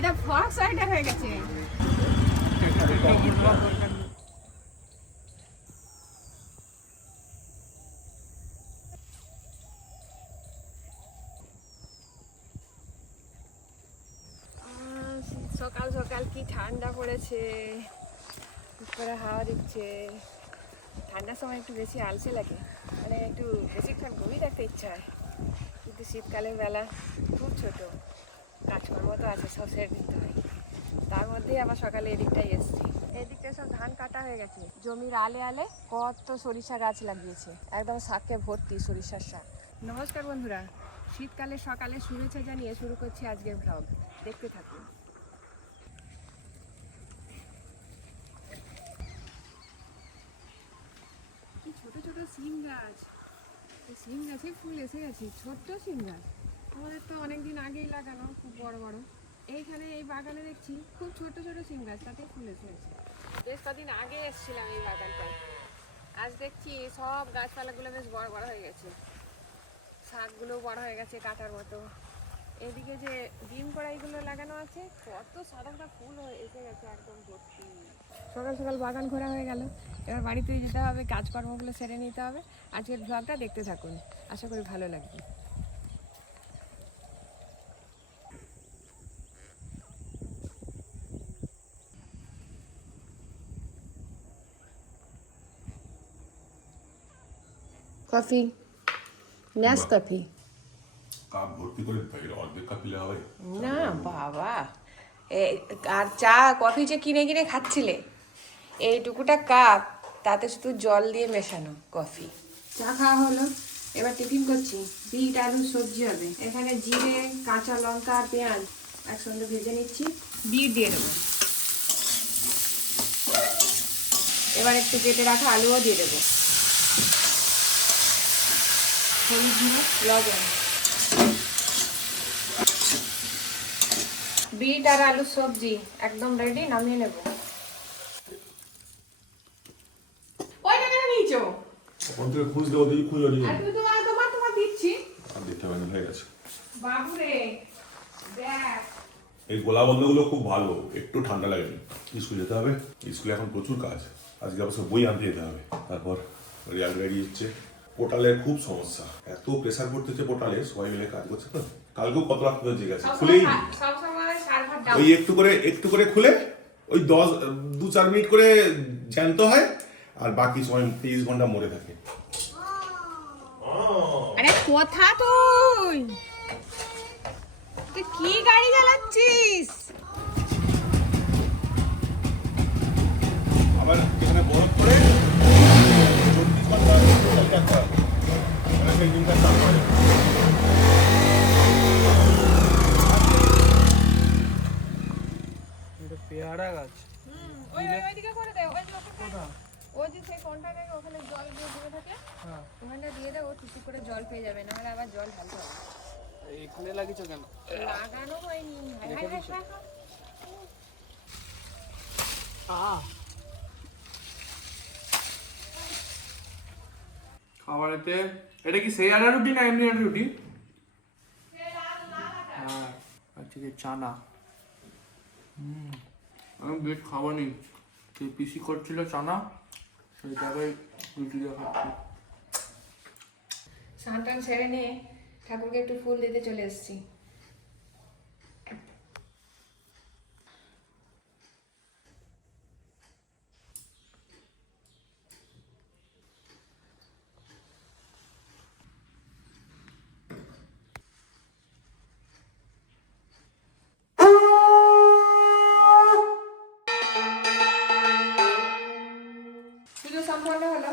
এটা রাইডার হয়ে গেছে। সকাল সকাল কি ঠান্ডা পড়েছে করে হাওয়া দিচ্ছে। ঠান্ডার সময় একটু বেশি আলসে লাগে মানে একটু বেশিক্ষণ ঘুমিয়ে থাকতে ইচ্ছা হয়। কিন্তু শীতকালের বেলা খুব ছোট। কাজকর্ম তো আছে সব সেরে নিতে হয়। তার মধ্যেই আবার সকালে এদিকটাই এসছি। এদিকটা সব ধান কাটা হয়ে গেছে। জমির আলে আলে কত সরিষা গাছ লাগিয়েছে। একদম শাকে ভর্তি সরিষার শাক। নমস্কার বন্ধুরা। শীতকালে সকালে শুভেচ্ছা জানিয়ে শুরু করছি আজকের ভ্লগ দেখতে থাকুন। কি ছোট ছোট সিম গাছ। সিম গাছে ফুল এসে গেছে ছোট্ট সিম গাছ। আমাদের তো অনেক দিন আগেই লাগানো, খুব বড় বড়। এইখানে এই বাগানে দেখছি খুব ছোট ছোট সিম গাছ তাতে ফুল এসে গেছে। বেশ কদিন আগে এসেছিলাম এই বাগানটায়। আজ দেখছি সব গাছপালাগুলো বেশ বড় বড় হয়ে গেছে। শাকগুলো বড় হয়ে গেছে কাটার মতো। এদিকে যে ডিম কড়াইগুলো লাগানো আছে, কত সাদা সাদা ফুল এসে গেছে একদম ভর্তি। সকাল সকাল বাগান ঘোরা হয়ে গেল। এবার বাড়িতে যেতে হবে, কাজকর্মগুলো সেরে নিতে হবে। আজকের ব্লগটা দেখতে থাকুন। আশা করি ভালো লাগবে। কফি ন্যাস কফি। কাপ ভর্তি করে অর্ধেক কাপ হবে? না বাবা। এ আর চা কফি যে কিনে কিনে খাচ্ছিলে এইটুকুটা কাপ তাতে শুধু জল দিয়ে মেশানো কফি। চা খাওয়া হলো। এবার টিফিন করছি। বিট আলু সবজি হবে। এখানে জিরে কাঁচা লঙ্কা আর পেঁয়াজ একসঙ্গে ভেজে নিচ্ছি। বিট দিয়ে দেবো। এবার একটু কেটে রাখা আলুও দিয়ে দেবো। হলুদ গুঁড়ো লবণ। বিট আর আলু সবজি একদম রেডি নামিয়ে নেব। ওইটা কেন নিয়েছো। ওখান থেকে খুঁজতে ওদিকে খুঁজে নিয়ে। আর তুমি তোমার তোমার তোমার দিচ্ছি। আর দেখতে পাবেন হয়ে গেছে। বাবুরে দেখ। এই গোলা বন্ধগুলো খুব ভালো একটু ঠান্ডা লাগেনি। স্কুল যেতে হবে। স্কুলে এখন প্রচুর কাজ। আজকে অবশ্য বই আনতে যেতে হবে। তারপর রিয়াল গাড়ি হচ্ছে। পোর্টালের খুব সমস্যা। এত প্রেসার পড়তেছে পোর্টালে সবাই মিলে কাজ করছে। তো কালকেও কত রাত পর্যন্ত জেগে আছে খুলেই নি। সব সময় সার্ভার ডাউন ওই একটু করে একটু করে খুলে ওই দশ দু চার মিনিট করে জ্যান্ত হয় আর বাকি সময় তেইশ ঘণ্টা মরে থাকে। আরে কোথা তুই? তুই কি গাড়ি চালাচ্ছিস? আবার এখানে বরফ করে চব্বিশ ঘণ্টা চালিয়ে রাখতে হবে তাহলে সেই দিনটা চাপ হয় এটা পেয়ারা গাছ ওই ওই ওইদিকে করে দে ওই যে ওখানে ওই যে সেই কন্টাইনারে ওখানে জল দিয়ে দিয়ে থাকে হ্যাঁ ওখানটা দিয়ে দে ও টুকটুক করে জল পেয়ে যাবে নাহলে আবার জল ঢালতে হবে এখানে লাগিয়েছো কেন লাগানো হয়নি হায় হায় হায় হায় খাবারেতে এটা কি সেই আটা রুটি না এমনি আটা রুটি? হ্যাঁ আচ্ছা চানা। হুম, আমি বেশ খাওয়া নেই তো পিসি করছিল চানা তারপরে রুটি দিয়ে খাচ্ছি। স্নান টান সেরে নিয়ে ঠাকুরকে একটু ফুল দিতে চলে এসেছি। সম্পন্ন হলো।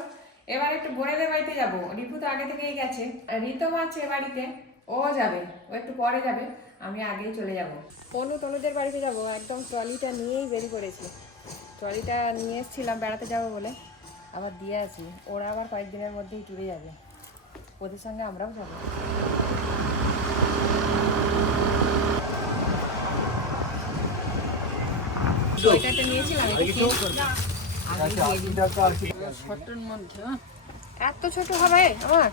এবার একটু বোনেদের বাড়িতে যাব। রিপু তো আগে থেকেই গেছে। রিতম আছে বাড়িতে। ও যাবে। ও একটু পরে যাবে। আমি আগেই চলে যাব। অনু তনুদের বাড়িতে যাব। একদম ট্রলিটা নিয়েই বেরিয়ে পড়েছি। ট্রলিটা নিয়ে এসেছিলাম বেড়াতে যাব বলে। আবার দিয়ে আসি। ওরা আবার কয়েকদিনের মধ্যেই টুরে যাবে। ওদের সঙ্গে আমরাও যাব। সোয়েটারটা নিয়েছিলাম ছোট্টর মধ্যে হ্যাঁ? এত ছোট হবে আমার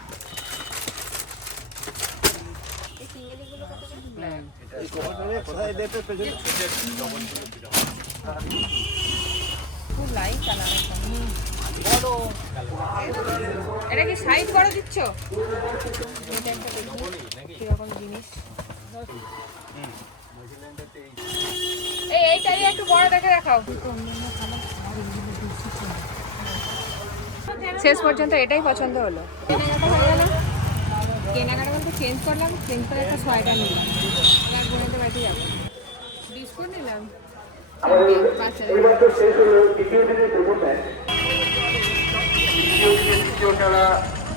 এটা কি সাইজ বড় দিচ্ছ? এটা একটা দেখি, কীরকম জিনিস। এই এইটাই একটু বড় দেখে দেখাও। শেষ পর্যন্ত এটাই পছন্দ হলো। কেনাকাটা চেঞ্জ করলাম চেঞ্জ করে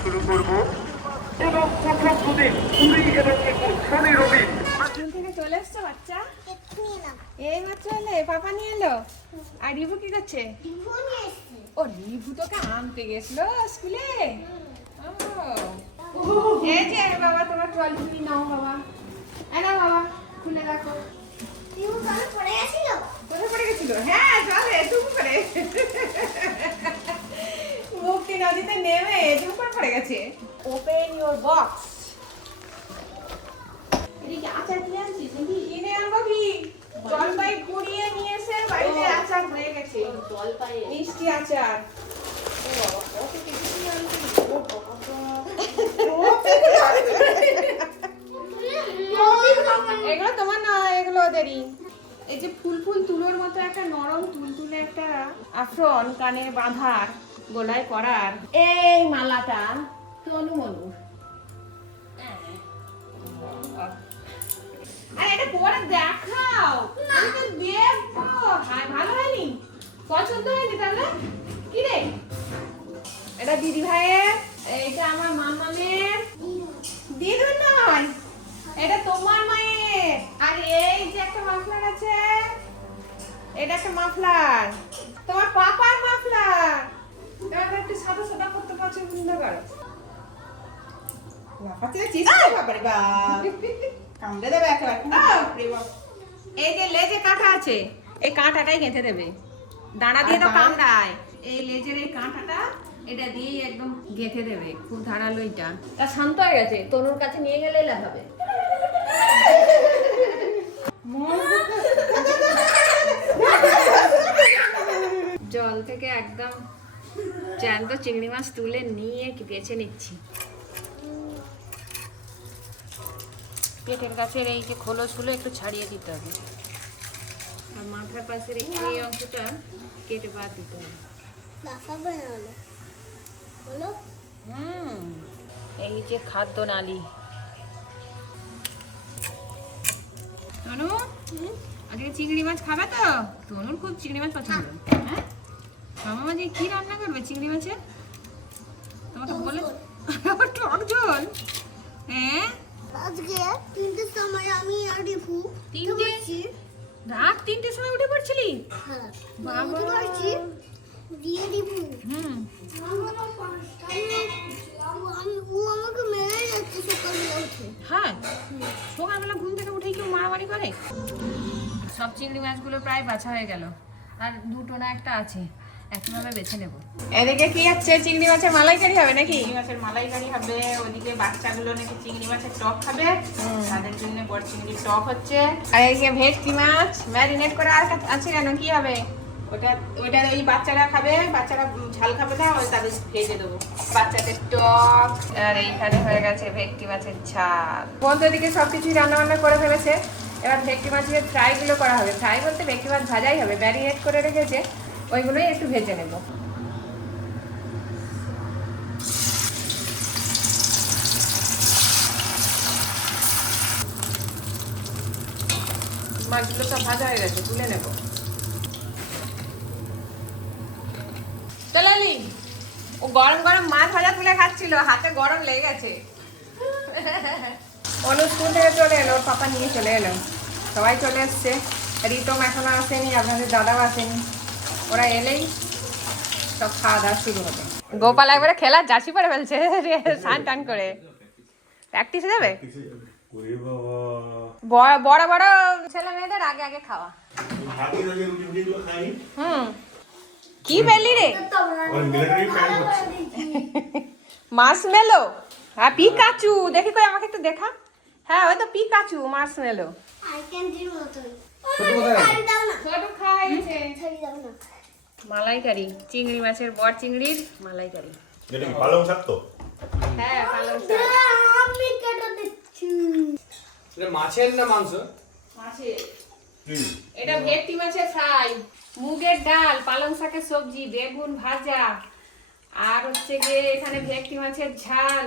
শুরু করব এবং প্রথম দুদিন পুরী এবং একুশ শনি রবি স্কুল থেকে চলে এসছো, বাচ্চা? এই মাত্র এলে, পাপা নিয়ে এলো? আর রিভু কি করছে? ও, রিভু তোকে আনতে গেছিল স্কুলে? তোমার নাও বাবা। বাবা, খুলে পড়ে হ্যাঁ জলে চুপ করে নদীতে নেমে পড়ে গেছে। ওপেন ইওর বক্স জলপাই কুড়িয়ে নিয়ে এসে বাড়িতে আচার হয়ে গেছে। মিষ্টি আচার। এগুলো তোমার না এগুলো ওদেরই। এই যে ফুল ফুল তুলোর মতো একটা নরম তুলতুলে একটা আফরন কানে বাঁধার গলায় করার। এই মালাটা তনু মনুর আরে এটা পরে দেখাও। আমি তো দেখব হ্যাঁ ভালো হয়নি। পছন্দ হয়নি তাহলে? কি রে? এটা দিদি ভাইয়ের এটা আমার মামামের। দিদুর নয় এটা তোমার মায়ের। আর এই যে একটা মাফলার আছে এটা একটা মাফলার। তোমার পাপার মাফলার। এবার একটু সাদা সাদা করতে পছন্দ করো। লাফাতে চিস্তা বাবারে বাপ। কামড়ে দেবে একেবারে। এই যে লেজে কাঁটা আছে এই কাঁটাটাই গেঁথে দেবে। দাঁড়া দিয়ে তো কামড়ায়। এই লেজের এই কাঁটাটা এটা দিয়েই একদম গেঁথে দেবে খুব ধারালো এটা তা শান্ত হয়ে গেছে তনুর কাছে নিয়ে গেলেই লাগাবে জল থেকে একদম জ্যান্ত চিংড়ি মাছ তুলে নিয়ে বেছে নিচ্ছি। পেটের কাছের এই যে খোলসগুলো একটু ছাড়িয়ে দিতে হবে। আর মাথার পাশের এই অংশটা কেটে বাদ দিতে হবে। হুম এই যে খাদ্য নালী। তনু আজকে চিংড়ি মাছ খাবে তো? তনুর খুব চিংড়ি মাছ পছন্দ। হ্যাঁ। মামা মাঝে কি রান্না করবে চিংড়ি মাছের? তোমাকে বলে টক ঝোল? হ্যাঁ? আজকে তিনটের সময় আমি আর রিফু তিনটে? রাত তিনটের সময় উঠে পড়ছিলি? হ্যাঁ বাবা। পারছি দিয়ে রিফু হুম। ও আমাকে মেরে যাচ্ছে সকালবেলা উঠে। হ্যাঁ? সকালবেলা ঘুম থেকে উঠেই কেউ মারামারি করে? সব চিংড়ি মাছগুলো প্রায় বাছা হয়ে গেল। আর দুটো না একটা আছে। একইভাবে বেছে নেব। এদিকে কি হচ্ছে চিংড়ি মাছের মালাইকারি হবে নাকি? চিংড়ি মাছের মালাইকারি হবে ওদিকে বাচ্চাগুলো নাকি চিংড়ি মাছের টক খাবে। তাদের জন্য বড় চিংড়ির টক হচ্ছে। আর এইদিকে ভেটকি মাছ ম্যারিনেট করে আর আছে কেন? কি হবে? ওটা ওটা ওই বাচ্চারা খাবে বাচ্চারা ঝাল খাবে না ওই তাদের ভেজে দেবো। বাচ্চাদের টক। আর এইখানে হয়ে গেছে ভেটকি মাছের ঝাল। বন্ধু এদিকে সব কিছুই রান্না বান্না করে ফেলেছে। এবার ভেটকি মাছের ফ্রাইগুলো করা হবে। ফ্রাই বলতে ভেটকি মাছ ভাজাই হবে। ম্যারিনেট করে রেখেছে। ওইগুলোই একটু ভেজে নেব। মাছগুলো সব হয়ে গেছে, তুলে ও গরম গরম মাছ তুলে খাচ্ছিল, হাতে গরম লেগে গেছে। চলে এলো, পাপা নিয়ে চলে এলো। সবাই চলে এসছে। রিতম এখনও আসেনি, আপনাদের দাদাও আসেনি। ওরা এলেই সব খাওয়া দাওয়া শুরু হবে। গোপাল একবারে খেলার জার্সি পরে ফেলছে স্নান টান করে। প্র্যাকটিসে যাবে? বড় বড় বড় ছেলে মেয়েদের আগে আগে খাওয়া। হুম। কি পেলি রে? মাছ মেলো হ্যাঁ পিকাচু। দেখি কই আমাকে একটু দেখা। হ্যাঁ ওই তো পিকাচু আর ক্যান্ডির মতন ছোট কোথায়? ছাড়ি ছোট খাইছে ছাড়ি দাও না। মালাইকারি চিংড়ি মাছের বড় চিংড়ির মালাইকারি। এটা কি পালং শাক তো? হ্যাঁ পালং শাক। আমি কেটে দিচ্ছি। এটা মাছের না মাংস? মাছের। এটা ভেটকি মাছের ফ্রাই মুগের ডাল পালং শাকের সবজি বেগুন ভাজা আর হচ্ছে গিয়ে এখানে ভেটকি মাছের ঝাল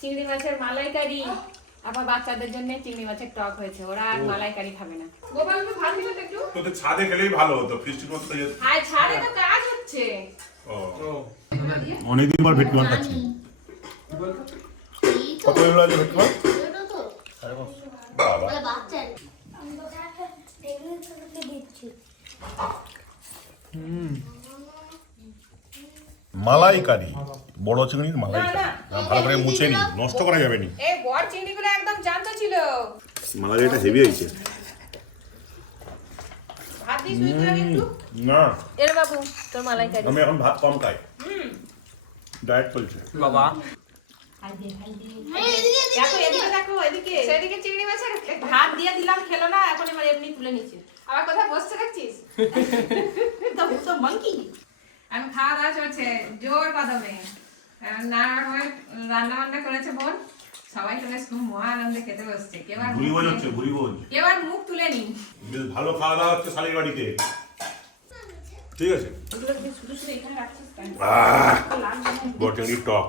চিংড়ি মাছের মালাইকারি। আবার বাচ্চাদের জন্য চিংড়ি মাছের টক হয়েছে। ওরা আর মালাইকারি খাবে না। গোপাল একটু ভাত দিবে তো একটু? তোদের ছাদে খেলেই ভালো হতো ফিস্টি করতে যেত। হায় ছাড়ে তো কাজ হচ্ছে। ও। অনেকদিন পর ভেটকি মাছ খাচ্ছি। কত এগুলো আছে ভেটকি মাছ? বাবা। বলে বাচ্চা আমি তো টেবিল থেকে দিচ্ছি মালাইকারি বড় চিংড়ির না, ভালো করে মুছে নি নষ্ট করা যাবে নি। এই বড় চিংড়িগুলো একদম জানতো ছিল। মালাইকারিটা হেভি হয়েছে। ভাত একটু। না। এর বাবু তোর মালাইকারি। আমি এখন ভাত কম খাই। ডায়েট চলছে। বাবা। ভাত দিয়ে দিলাম খেলো না এখন এবার এমনি তুলে নিচ্ছে। আবার কোথায় বসতে তো মাংকি খাওয়া দাওয়া চলছে জোর কদমে না হয় রান্না বান্না করেছে বোন। সবাই চলে খুব মহা আনন্দে খেতে বসছে। কেউ আর ভুড়ি ভোজ হচ্ছে ভুড়ি ভোজ কেউ আর মুখ তুলে নি। বেশ ভালো খাওয়া দাওয়া হচ্ছে শালির বাড়িতে। ঠিক আছে। টক।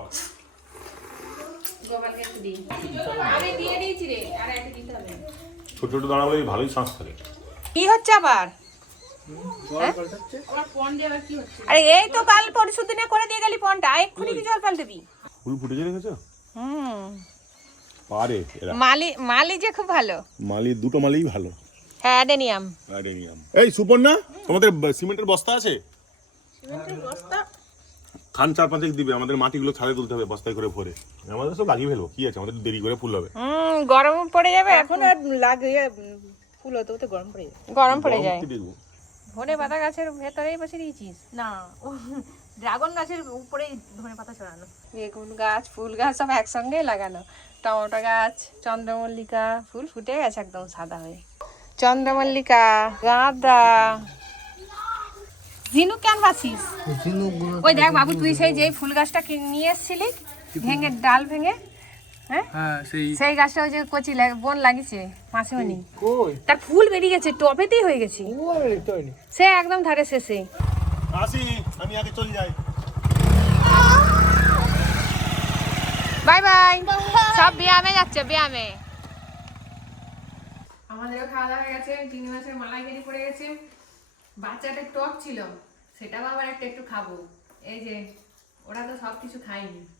ছোট ছোট দানা বলে ভালোই শ্বাস থাকে কি হচ্ছে আবার? আরে এই তো কাল পরশু দিনে করে দিয়ে গেলি পনটা এক্ষুনি কি জল পাল্টাবি ফুল ফুটেছে দেখেছ? হুম। পারে এরা। মালি মালি যে খুব ভালো। মালি দুটো মালিই ভালো। হ্যাঁ অ্যাডেনিয়াম। অ্যাডেনিয়াম। এই সুপর্ণা তোমাদের সিমেন্টের বস্তা আছে? খান চার পাঁচেক দিবে আমাদের মাটিগুলো ছাদে তুলতে হবে বস্তায় করে ভরে। আমাদের সব লাগিয়ে ফেলব কি আছে? আমাদের দেরি করে ফুল হবে। হুম গরম পড়ে যাবে এখন আর লাগে ফুল হতে হতে গরম পড়ে যায় গরম পড়ে যায়? ধনে পাতা গাছের ভেতরেই বসে দিয়েছিস? না ড্রাগন গাছের উপরেই ধনে পাতা ছড়ানো। বেগুন গাছ ফুল গাছ সব একসঙ্গেই লাগানো। টমেটো গাছ চন্দ্রমল্লিকা ফুল ফুটে গেছে একদম সাদা হয়ে। চন্দ্রমল্লিকা গাঁদা। ঝিনুক কেন বাসিস ওই দেখ বাবু তুই সেই যেই ফুল গাছটা কিনে নিয়ে এসেছিলি ভেঙে ডাল ভেঙে? হ্যাঁ? হ্যাঁ সেই সেই গাছটা ওই যে কচি লাগ- বোন লাগিয়েছে মাসিমণি কই? তার ফুল বেরিয়ে গেছে টবেতেই হয়ে গেছে। সে একদম ধারে শেষে। আসি আমি আগে চলে যাই। Bye bye. সব ব্যায়ামে যাচ্ছে ব্যায়ামে। আমাদেরও খাওয়া দাওয়া হয়ে গেছে চিংড়ি মাছের মালাইকারি পড়ে গেছে। বাচ্চাটা টক ছিল সেটাও আবার একটা একটু খাব। এই যে ওরা তো সব কিছু খায়নি।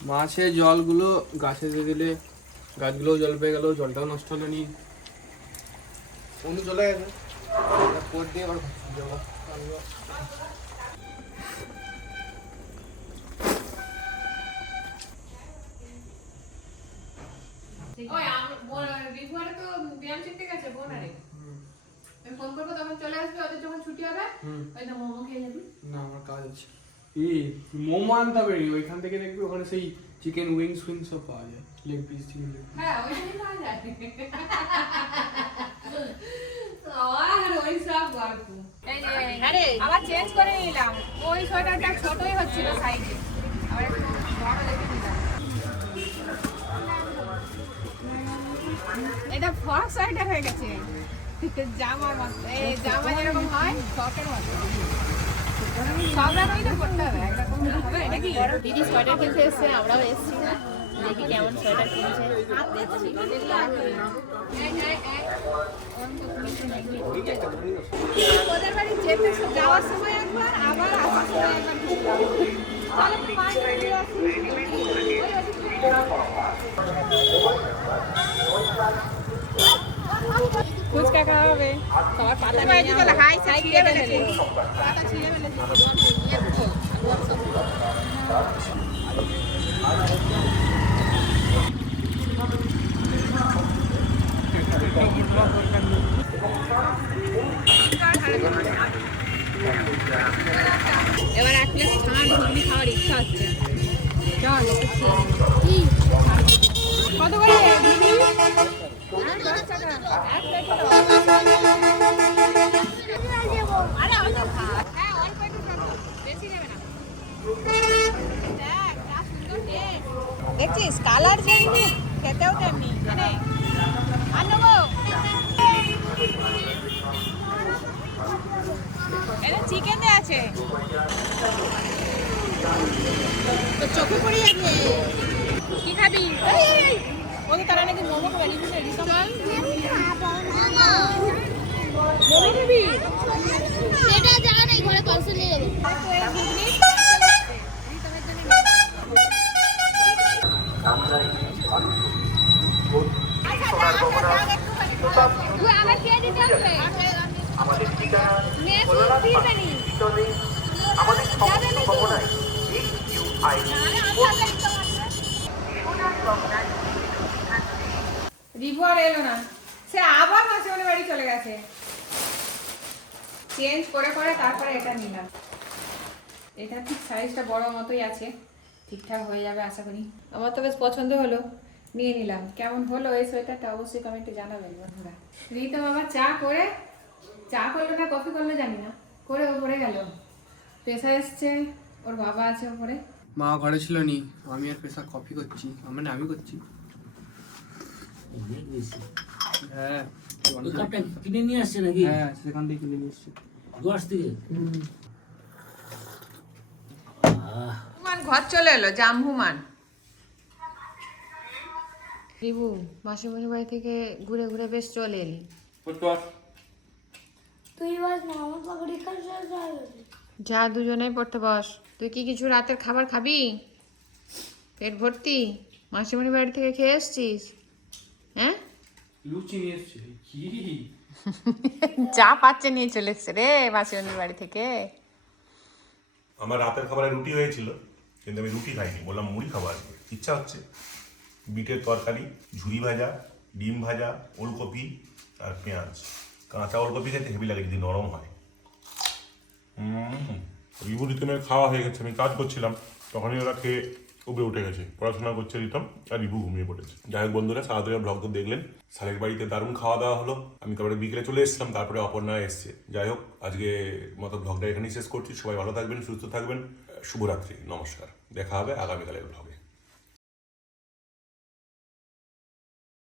মাছের জলগুলো গাছে দিয়ে দিলে গাছগুলোও জল পেয়ে গেল জলটাও নষ্ট হলো নি। অনু চলে গেছে। দিয়ে আবার ওই রিভুয়ারে তো ব্যায়াম শিখতে গেছে বোন আরে। আমি ফোন করব তখন চলে আসবে ওদের যখন ছুটি হবে ওই মোমো খেয়ে যাবি না আমার কাজ আছে। ই মোমো আনতে হবে ওইখান থেকে দেখবি ওখানে সেই চিকেন উইংস উইংস সব পাওয়া যায় লেগ পিস চিকেন লেগ হ্যাঁ ওইখানেই পাওয়া যায়। আর ওই সব গল্প। আরে আবার চেঞ্জ করে নিলাম। ওই সোয়েটারটা ছোটই হচ্ছিল সাইজে আবার একটু বড় দেখে নিলাম। এটা ফ্রক সোয়েটার হয়ে গেছে। জামার মতো এই জামা যেরকম হয় ফ্রকের মতো। দিদি সোয়েটার কিনতে এসছে আমরাও এসছি দেখি কেমন সোয়েটার কিনছে ওদের ঢুকলাম। তাহলে পাঁচ মিনিট আসি। ওই ওদিকে। ফুচকা খাওয়া হবে। সবার পাতা নিয়ে যাব। হাই হাই কেটে ফেলে পাতা ছিঁড়ে ফেলেছি। এবার এক প্লেট ছাড় ঘুগনি খাওয়ার ইচ্ছা হচ্ছে। চল একটু খেয়ে নিই। কত করে ঘুগনি আরে অল্প ভাত হ্যাঁ অল্প একটু খাব বেশি নেবে না দেখ যা সুন্দর টেস্ট দেখছিস কালার যেমনি খেতেও তেমনি মানে আর নেব এটা চিকেন দেওয়া আছে তো চোখে পড়ে যাবে কি খাবি ও তো তারা নাকি মোমো খাবে রিপু রিপু চল মোমো খাবি সেটা জায়গা নেই ঘরে পার্সেল নিয়ে যাব তুই আবার কে দিতে হবে আমাদের ঠিকানা মেয়ে শুধু দিবে নি চলে আমাদের সমস্ত ভবনায় ইউ আই রিভু আর এলো না। সে আবার মাসিমণি বাড়ি চলে গেছে। চেঞ্জ করে করে তারপরে এটা নিলাম। এটা ঠিক সাইজটা বড় মতোই আছে। ঠিকঠাক হয়ে যাবে আশা করি। আমার তো বেশ পছন্দ হলো। নিয়ে নিলাম। কেমন হলো এই সোয়েটারটা অবশ্যই কমেন্টে জানাবেন বন্ধুরা। রিতম আবার চা করে, চা করল না কফি করল জানি না। করে ওপরে গেল। পেশা এসছে। ওর বাবা আছে ওপরে। মা ঘরে ছিল নি। আমি আর পেশা কফি করছি। মানে আমি করছি। হ্যাঁ। কিনে নিয়ে আসছে নাকি? হ্যাঁ সেখান থেকে কিনে নিয়ে এসছি দোয়াশ থেকে? ঘর চলে এলো জাম হুমান রিবু মাসিমণি বাড়ি থেকে ঘুরে ঘুরে বেশ চলে এলি। যা দুজনেই পড়তে বস। তুই কি কিছু রাতের খাবার খাবি? পেট ভর্তি? মাসিমণি বাড়ি থেকে খেয়ে এসছিস? হ্যাঁ লুচি নিয়ে কি? যা পাচ্ছে নিয়ে চলে এসছে রে মাসিমণির বাড়ি থেকে। আমার রাতের খাবারে রুটি হয়েছিল কিন্তু আমি রুটি খাইনি। বললাম মুড়ি খাব আজকে। ইচ্ছা হচ্ছে। বিটের তরকারি ঝুরি ভাজা ডিম ভাজা ওলকপি আর পেঁয়াজ। কাঁচা ওলকপি খেতে হেভি লাগে যদি নরম হয়। হুম রিভু রিতমের খাওয়া হয়ে গেছে। আমি কাজ করছিলাম। তখনই ওরা খেয়ে উবে উঠে গেছে। পড়াশোনা করছে রিতম, আর রিভু ঘুমিয়ে পড়েছে। যাই হোক বন্ধুরা সারাদিনের ব্লগ তো দেখলেন। সালের বাড়িতে দারুণ খাওয়া দাওয়া হলো। আমি তারপরে বিকেলে চলে এসেছিলাম, তারপরে অপর্ণা এসছে। যাই হোক, আজকে মতো ব্লগটা এখানেই শেষ করছি। সবাই ভালো থাকবেন, সুস্থ থাকবেন। শুভরাত্রি, নমস্কার। দেখা হবে আগামীকালের ব্লগে